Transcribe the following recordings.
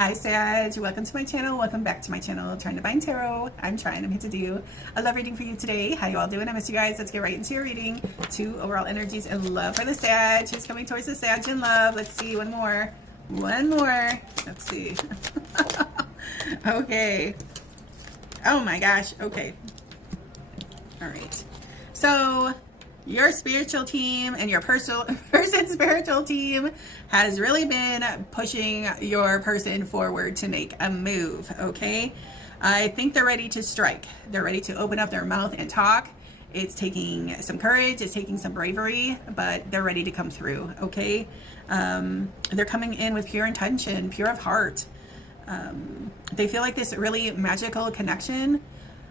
Hi Sag, welcome to my channel. Welcome back to my channel, Trine Divine Tarot. I'm Trine. I'm here to do a love reading for you today. How you all doing? I miss you guys. Let's get right into your reading. 2 overall energies and love for the Sag. Who's coming towards the Sag in love? Let's see. One more. Let's see. Okay. Oh my gosh. Okay. All right. So your spiritual team and your person's spiritual team has really been pushing your person forward to make a move, okay? I think they're ready to strike. They're ready to open up their mouth and talk. It's taking some courage, it's taking some bravery, but they're ready to come through, okay? They're coming in with pure intention, pure of heart. They feel like this really magical connection.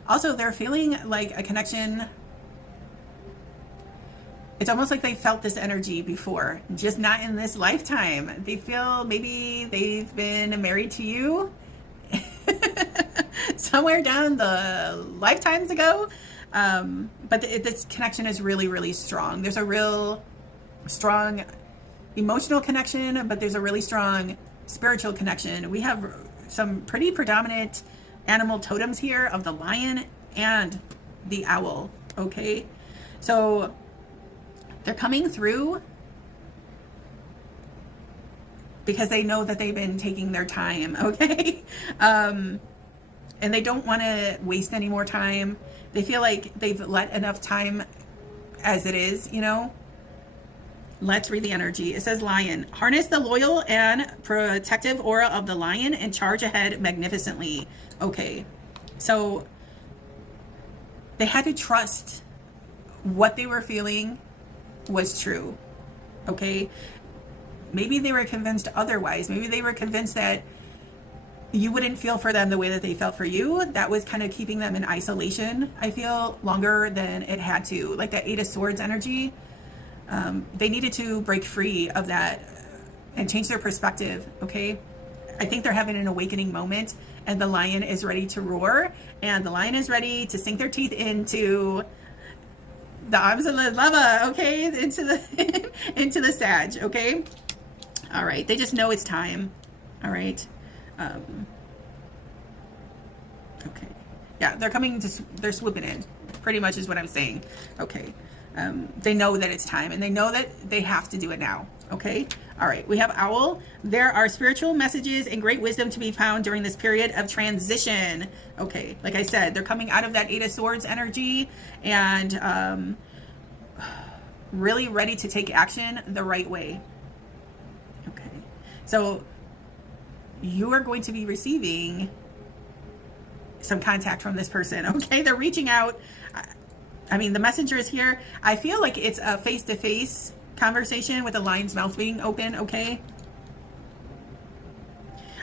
Also, they're feeling like a connection. It's almost like they felt this energy before, just not in this lifetime. They feel maybe they've been married to you somewhere down the lifetimes ago. But this connection is really, really strong. There's a real strong emotional connection, but there's a really strong spiritual connection. We have some pretty predominant animal totems here of the lion and the owl, okay? So they're coming through because they know that they've been taking their time, okay? And they don't want to waste any more time. They feel like they've let enough time as it is, you know? Let's read the energy. It says lion. Harness the loyal and protective aura of the lion and charge ahead magnificently. Okay, so they had to trust what they were feeling was true, okay? Maybe they were convinced otherwise. Maybe they were convinced that you wouldn't feel for them the way that they felt for you. That was kind of keeping them in isolation, I feel, longer than it had to. Like that 8 of Swords energy. They needed to break free of that and change their perspective, okay? I think they're having an awakening moment, and the lion is ready to roar, and the lion is ready to sink their teeth into the arms of the lava, okay? Into the into the Sag, okay? All right, they just know it's time. All right. Okay. Yeah, they're coming to, they're swooping in, pretty much is what I'm saying. Okay. They know that it's time, and they know that they have to do it now. Okay. All right. We have owl. There are spiritual messages and great wisdom to be found during this period of transition. Okay. Like I said, they're coming out of that 8 of Swords energy and really ready to take action the right way. Okay. So you are going to be receiving some contact from this person. Okay. They're reaching out. I mean, the messenger is here. I feel like it's a face-to-face conversation with the lion's mouth being open, okay?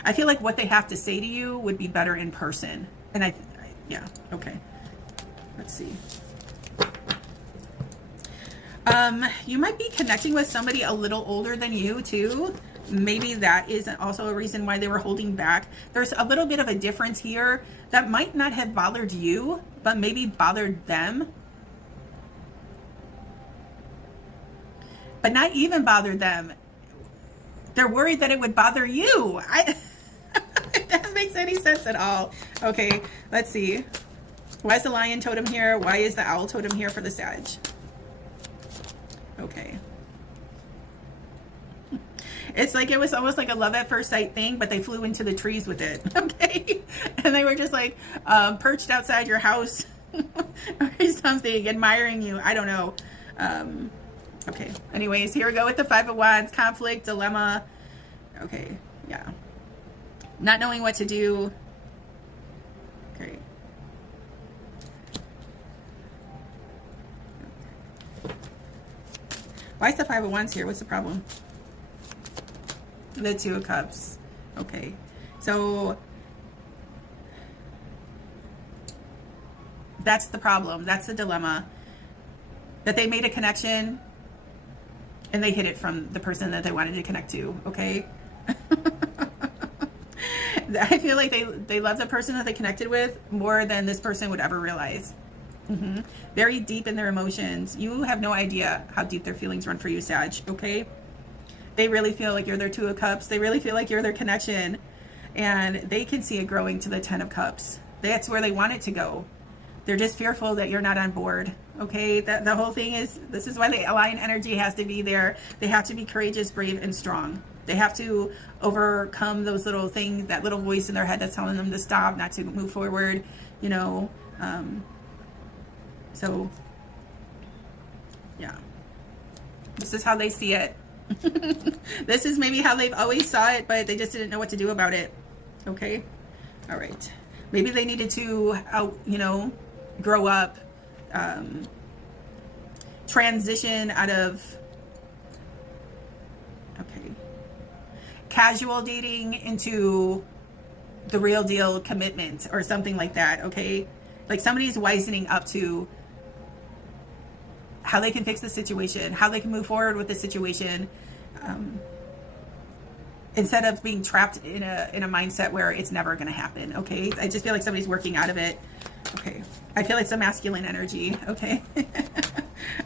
I feel like what they have to say to you would be better in person. And yeah, okay. Let's see. You might be connecting with somebody a little older than you too. Maybe that is also a reason why they were holding back. There's a little bit of a difference here that might not have bothered you, but maybe bothered them. But not even bothered them. They're worried that it would bother you. If that makes any sense at all. Okay, let's see. Why is the lion totem here? Why is the owl totem here for the Sag? Okay. It's like it was almost like a love at first sight thing, but they flew into the trees with it. Okay. And they were just like perched outside your house or something, admiring you. I don't know. Okay. Anyways, here we go with the 5 of Wands, conflict, dilemma. Okay. Yeah. Not knowing what to do. Okay. Why is the 5 of Wands here? What's the problem? The 2 of Cups. Okay. So that's the problem. That's the dilemma. That they made a connection and they hid it from the person that they wanted to connect to, okay? I feel like they love the person that they connected with more than this person would ever realize. Very deep in their emotions. You have no idea how deep their feelings run for you, Sag, okay? They really feel like you're their 2 of Cups. They really feel like you're their connection. and they can see it growing to the 10 of Cups. That's where they want it to go. They're just fearful that you're not on board. Okay, the whole thing is, this is why the Lion energy has to be there. They have to be courageous, brave, and strong. They have to overcome those little things, that little voice in their head that's telling them to stop, not to move forward, you know. So, yeah. This is how they see it. This is maybe how they've always saw it, but they just didn't know what to do about it. Okay? All right. Maybe they needed to, you know, grow up, transition out of, okay, casual dating into the real deal commitment or something like that, okay? Like somebody's wisening up to how they can fix the situation, how they can move forward with the situation, instead of being trapped in a mindset where it's never going to happen, okay? I just feel like somebody's working out of it, okay? I feel it's a masculine energy, okay?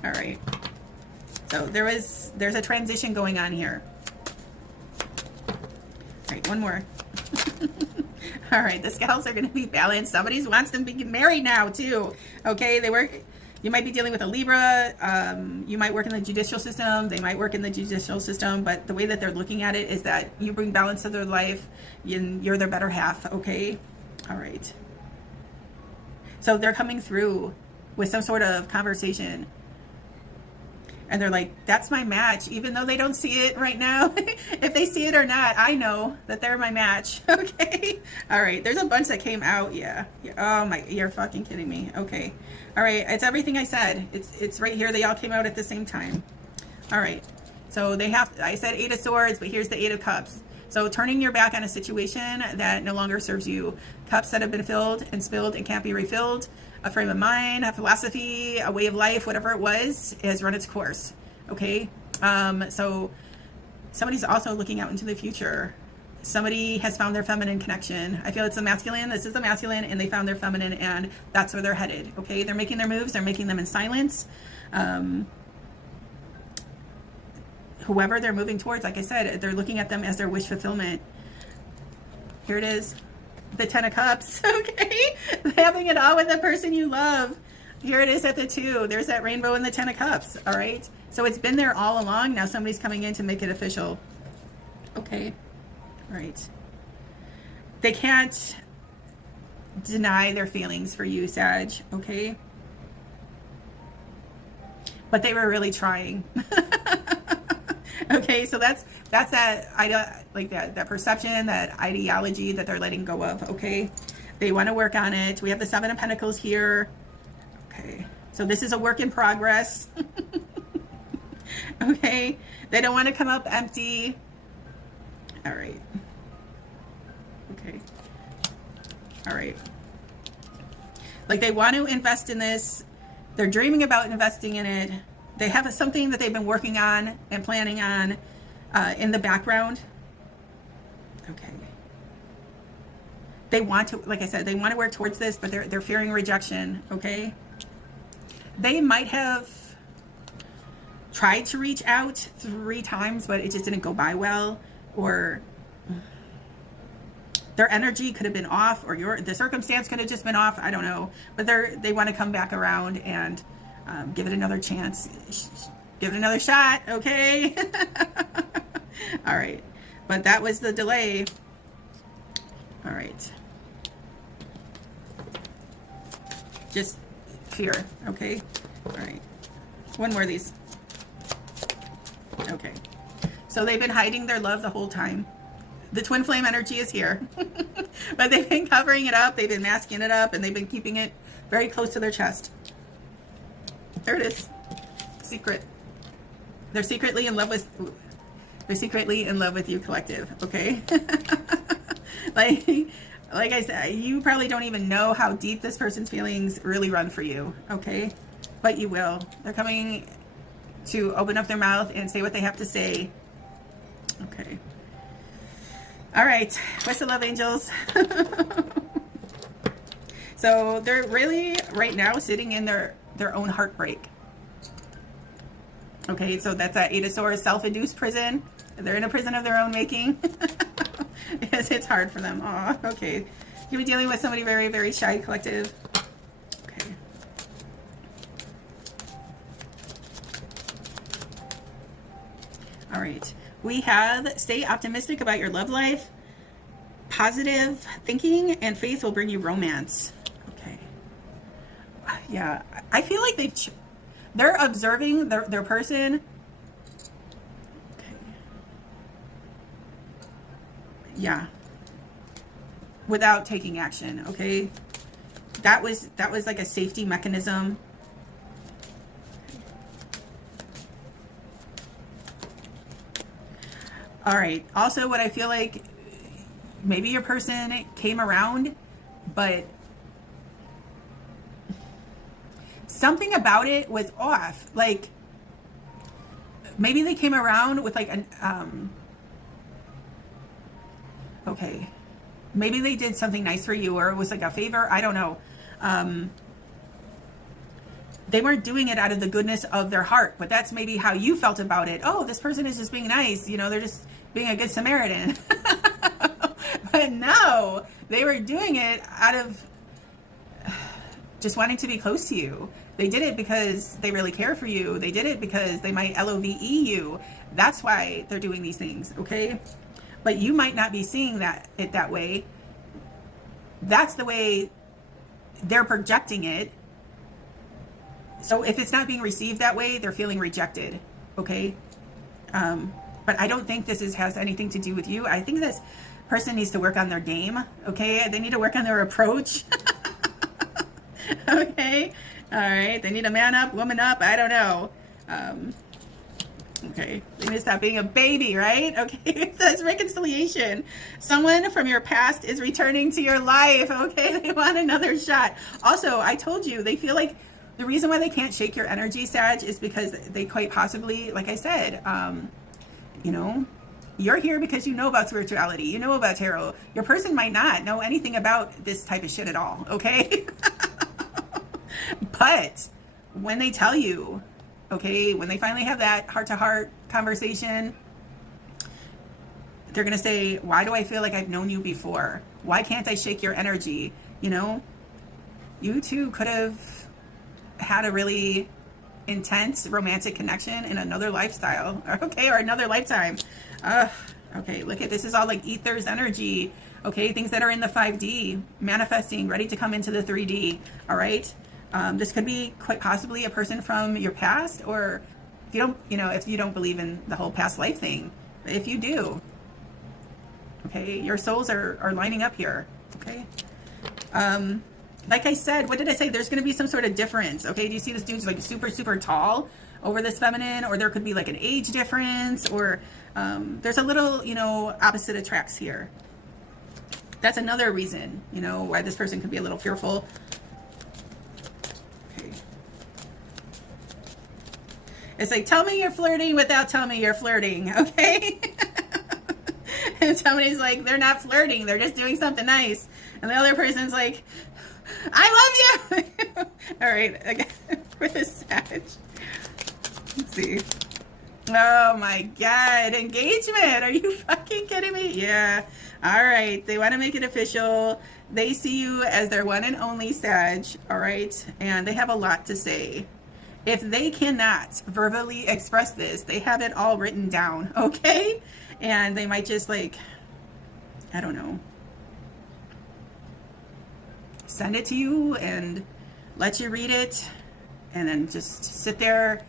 All right. So there's a transition going on here. All right, one more. All right, the scales are going to be balanced. Somebody wants them to be married now too, okay? You might be dealing with a Libra. You might work in the judicial system. They might work in the judicial system, but the way that they're looking at it is that you bring balance to their life and you're their better half, okay? All right. So they're coming through with some sort of conversation. And they're like, that's my match, even though they don't see it right now. If they see it or not, I know that they're my match, okay? All right, there's a bunch that came out, yeah. Oh my, you're fucking kidding me, okay. All right, it's everything I said. It's right here, they all came out at the same time. All right, so I said 8 of Swords, but here's the 8 of Cups. So turning your back on a situation that no longer serves you. Cups that have been filled and spilled and can't be refilled. A frame of mind, a philosophy, a way of life, whatever it was, has run its course. Okay? So somebody's also looking out into the future. Somebody has found their feminine connection. I feel it's a masculine. This is the masculine, and they found their feminine, and that's where they're headed. Okay? They're making their moves. They're making them in silence. Whoever they're moving towards, like I said, they're looking at them as their wish fulfillment. Here it is. The 10 of Cups, okay? Having it all with the person you love. Here it is at the 2. There's that rainbow in the 10 of Cups, all right? So it's been there all along. Now somebody's coming in to make it official. Okay, all right. They can't deny their feelings for you, Sag, okay? But they were really trying. Okay, so that's that like that perception, that ideology that they're letting go of. Okay, they want to work on it. We have the 7 of Pentacles here. Okay, so this is a work in progress. Okay, they don't want to come up empty. All right. Okay. All right. Like they want to invest in this. They're dreaming about investing in it. They have something that they've been working on and planning on in the background. Okay. They want to, like I said, they want to work towards this, but they're fearing rejection. Okay. They might have tried to reach out 3 times, but it just didn't go by well, or their energy could have been off, or the circumstance could have just been off. I don't know, but they want to come back around and give it another chance, give it another shot, okay? All right, but that was the delay. All right, just fear, okay? All right, one more of these. Okay, so they've been hiding their love the whole time. The twin flame energy is here, but they've been covering it up, they've been masking it up, and they've been keeping it very close to their chest. There it is. Secret. They're secretly in love with you, collective, okay? like I said, you probably don't even know how deep this person's feelings really run for you, okay? But you will. They're coming to open up their mouth and say what they have to say. Okay. All right. What's the love, angels? So they're really right now sitting in their own heartbreak. Okay, so that's that 8 of Swords, self-induced prison. They're in a prison of their own making. because it's hard for them. Oh, okay. You'll be dealing with somebody very, very shy, collective. Okay. All right. We have stay optimistic about your love life. Positive thinking and faith will bring you romance. Okay. Yeah. I feel like they're observing their person. Okay. Yeah. Without taking action. Okay. That was like a safety mechanism. All right. Also, what I feel like, maybe your person came around, but something about it was off. Like, maybe they came around with like an, okay. Maybe they did something nice for you, or it was like a favor. I don't know. They weren't doing it out of the goodness of their heart, but that's maybe how you felt about it. Oh, this person is just being nice. You know, they're just being a good Samaritan. But no, they were doing it out of just wanting to be close to you. They did it because they really care for you. They did it because they might LOVE you. That's why they're doing these things, okay? But you might not be seeing it that way. That's the way they're projecting it. So if it's not being received that way, they're feeling rejected, okay? But I don't think this has anything to do with you. I think this person needs to work on their game, okay? They need to work on their approach. Okay? All right. They need a man up, woman up. I don't know. Okay. They need to stop being a baby, right? Okay. It says reconciliation. Someone from your past is returning to your life, okay? They want another shot. Also, I told you, they feel like the reason why they can't shake your energy, Sag, is because they quite possibly, like I said, you know, you're here because you know about spirituality, you know about tarot. Your person might not know anything about this type of shit at all, okay? But when they tell you, okay, when they finally have that heart-to-heart conversation, they're going to say, why do I feel like I've known you before? Why can't I shake your energy? You know, you two could have had a really intense romantic connection in another lifestyle, okay, or another lifetime. Okay, look at this, is all like ether's energy, okay, things that are in the 5D, manifesting, ready to come into the 3D, all right? This could be quite possibly a person from your past, or if you don't, you know, if you don't believe in the whole past life thing, if you do, okay, your souls are lining up here, okay? Like I said, what did I say? There's going to be some sort of difference, okay? Do you see this dude's like super, super tall over this feminine, or there could be like an age difference, or there's a little, you know, opposite attracts here. That's another reason, you know, why this person could be a little fearful. Okay. It's like, tell me you're flirting without telling me you're flirting, okay? And somebody's like, they're not flirting, they're just doing something nice. And the other person's like, I love you. All right, again, for this Sag. Let's see. Oh my God, engagement. Are you fucking kidding me? Yeah. All right, they want to make it official. They see you as their one and only Sag, all right? And they have a lot to say. If they cannot verbally express this, they have it all written down, okay? And they might just like, I don't know, send it to you and let you read it, and then just sit there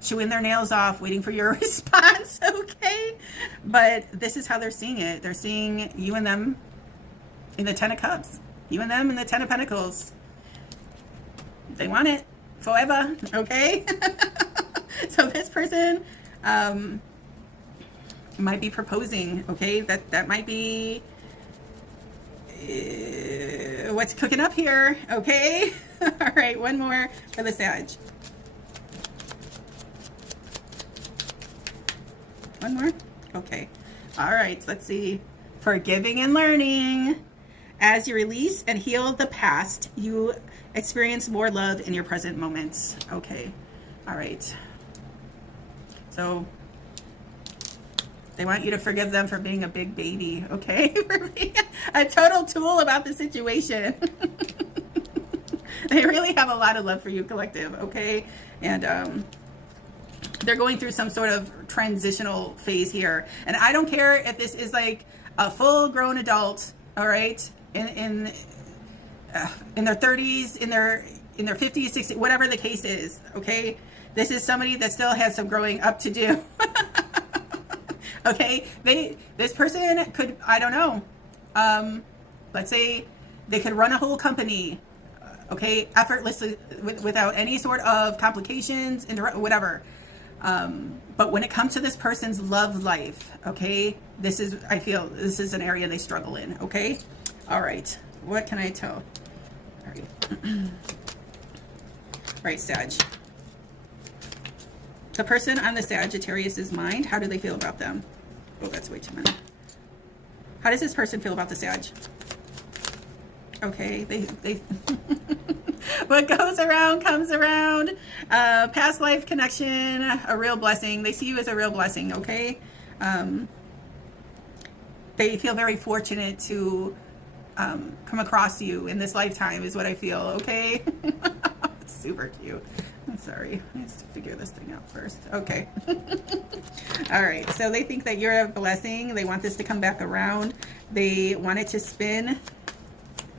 chewing their nails off waiting for your response, okay? But this is how they're seeing it. They're seeing you and them in the 10 of Cups, you and them in the 10 of Pentacles. They want it forever, okay? So this person might be proposing, okay? That might be what's cooking up here, okay? All right, one more for the Sag. One more? Okay. All right, let's see. Forgiving and learning. As you release and heal the past, you experience more love in your present moments. Okay. All right. So They want you to forgive them for being a big baby, okay? For being a total tool about the situation. They really have a lot of love for you, collective, okay? And they're going through some sort of transitional phase here. And I don't care if this is like a full-grown adult, all right, in their 30s, in their 50s, 60s, whatever the case is, okay? This is somebody that still has some growing up to do. Okay, this person could, I don't know, let's say they could run a whole company, okay, effortlessly, without any sort of complications, whatever. But when it comes to this person's love life, okay, I feel this is an area they struggle in, okay? All right, what can I tell? All right, right, Sag. The person on the Sagittarius's mind, how do they feel about them? Oh, that's way too many. How does this person feel about the Sag? Okay, they what goes around comes around. Past life connection, a real blessing. They see you as a real blessing, okay? They feel very fortunate to come across you in this lifetime is what I feel, okay? Super cute. I'm sorry. I have to figure this thing out first. Okay. All right. So they think that you're a blessing. They want this to come back around. They want it to spin,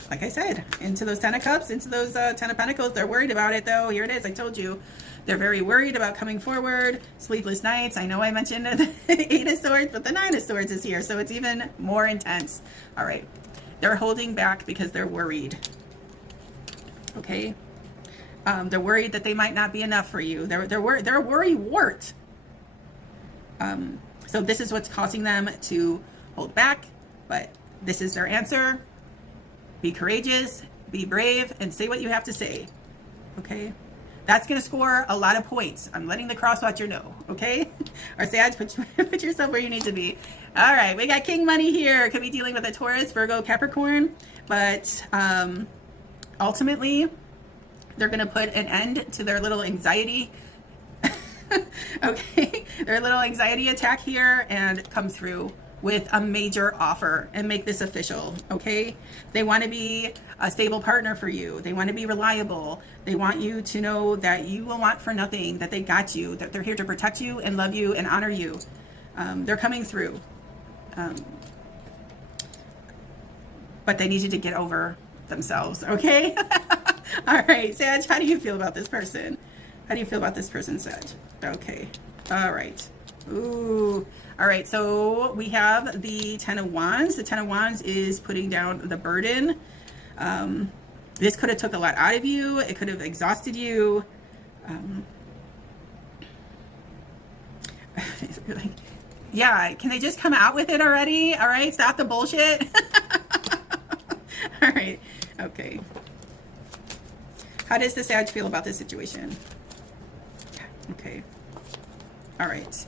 like I said, into those 10 of Cups, into those 10 of Pentacles. They're worried about it, though. Here it is. I told you. They're very worried about coming forward. Sleepless nights. I know I mentioned the 8 of Swords, but the 9 of Swords is here. So it's even more intense. All right. They're holding back because they're worried. Okay. They're worried that they might not be enough for you. They're a worry wart. So this is what's causing them to hold back, but this is their answer. Be courageous, be brave, and say what you have to say. Okay? That's going to score a lot of points. I'm letting the crosswatcher know. Okay? Or Sag, put yourself where you need to be. All right. We got King Money here. Could be dealing with a Taurus, Virgo, Capricorn. But ultimately, they're going to put an end to their little anxiety, okay, their little anxiety attack here and come through with a major offer and make this official, okay? They want to be a stable partner for you. They want to be reliable. They want you to know that you will want for nothing, that they got you, that they're here to protect you and love you and honor you. They're coming through. But they need you to get over themselves, okay? All right, Sag, how do you feel about this person? How do you feel about this person, Sag? Okay, all right. Ooh, all right, so we have the 10 of Wands. The 10 of Wands is putting down the burden. This could have took a lot out of you. It could have exhausted you. Yeah, can they just come out with it already? All right, stop the bullshit. All right, okay. How does the Sag feel about this situation? Okay. All right.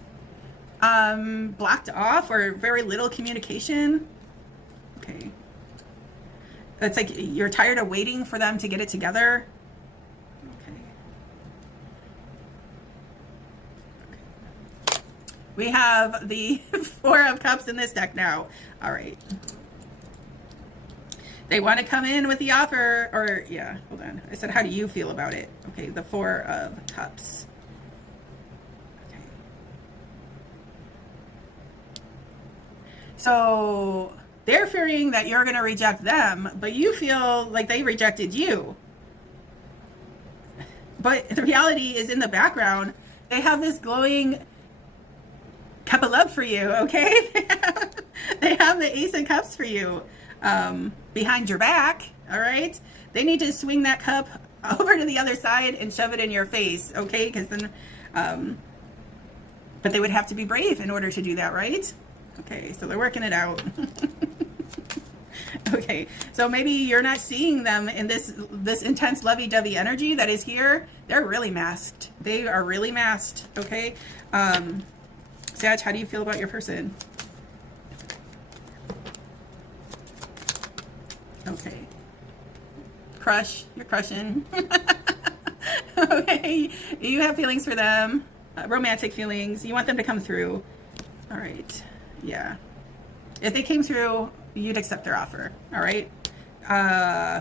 Blocked off or very little communication. Okay. It's like you're tired of waiting for them to get it together. Okay. Okay. We have the 4 of Cups in this deck now. All right. They want to come in with the offer, or yeah, hold on. I said, how do you feel about it? Okay, the 4 of Cups. Okay. So they're fearing that you're going to reject them, but you feel like they rejected you. But the reality is in the background, they have this glowing cup of love for you, okay? They have the Ace of Cups for you. Behind your back, all right? They need to swing that cup over to the other side and shove it in your face, okay? Because then, but they would have to be brave in order to do that, right? Okay, so they're working it out. Okay, so maybe you're not seeing them in this intense lovey-dovey energy that is here. They're really masked. They are really masked, okay? Sag, how do you feel about your person? Okay. Crush. You're crushing. Okay. You have feelings for them. Romantic feelings. You want them to come through. All right. Yeah. If they came through, you'd accept their offer. All right.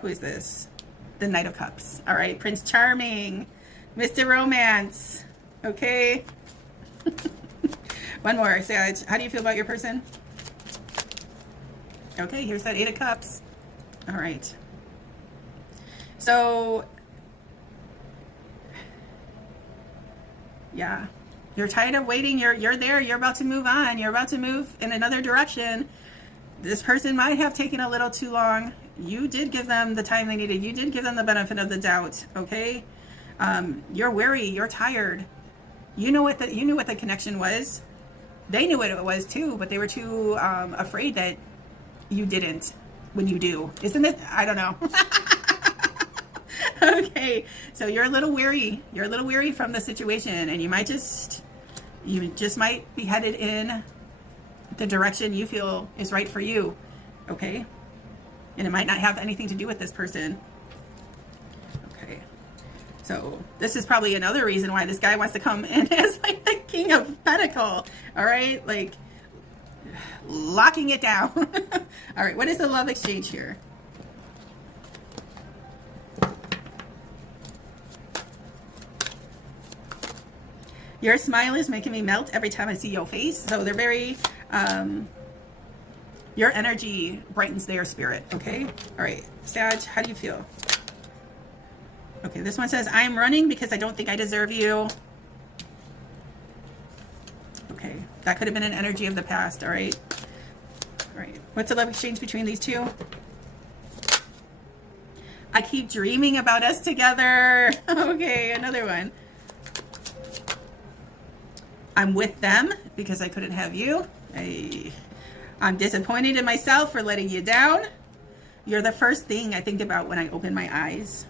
Who is this? The Knight of Cups. All right. Prince Charming. Mr. Romance. Okay. One more. Sage, how do you feel about your person? Okay. Here's that Eight of Cups. All right. So, yeah. You're tired of waiting. You're there. You're about to move on. You're about to move in another direction. This person might have taken a little too long. You did give them the time they needed. You did give them the benefit of the doubt. Okay. You're weary. You're tired. You knew what the connection was. They knew what it was too, but they were too afraid that you didn't when you do. Isn't it? I don't know. Okay. So you're a little weary. You're a little weary from the situation, and you just might be headed in the direction you feel is right for you. Okay. And it might not have anything to do with this person. Okay. So this is probably another reason why this guy wants to come in as like the King of Pentacles. All right. Like locking it down. All right. What is the love exchange here? Your smile is making me melt every time I see your face. So they're very, your energy brightens their spirit. Okay. All right. Sag, how do you feel? Okay. This one says, I am running because I don't think I deserve you. Okay. That could have been an energy of the past. All right. All right. What's the love exchange between these two? I keep dreaming about us together. Okay. Another one. I'm with them because I couldn't have you. I'm disappointed in myself for letting you down. You're the first thing I think about when I open my eyes.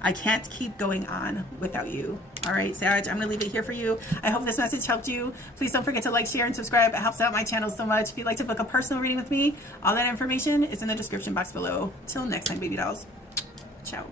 I can't keep going on without you. All right, Sag, I'm going to leave it here for you. I hope this message helped you. Please don't forget to like, share, and subscribe. It helps out my channel so much. If you'd like to book a personal reading with me, all that information is in the description box below. Till next time, baby dolls. Ciao.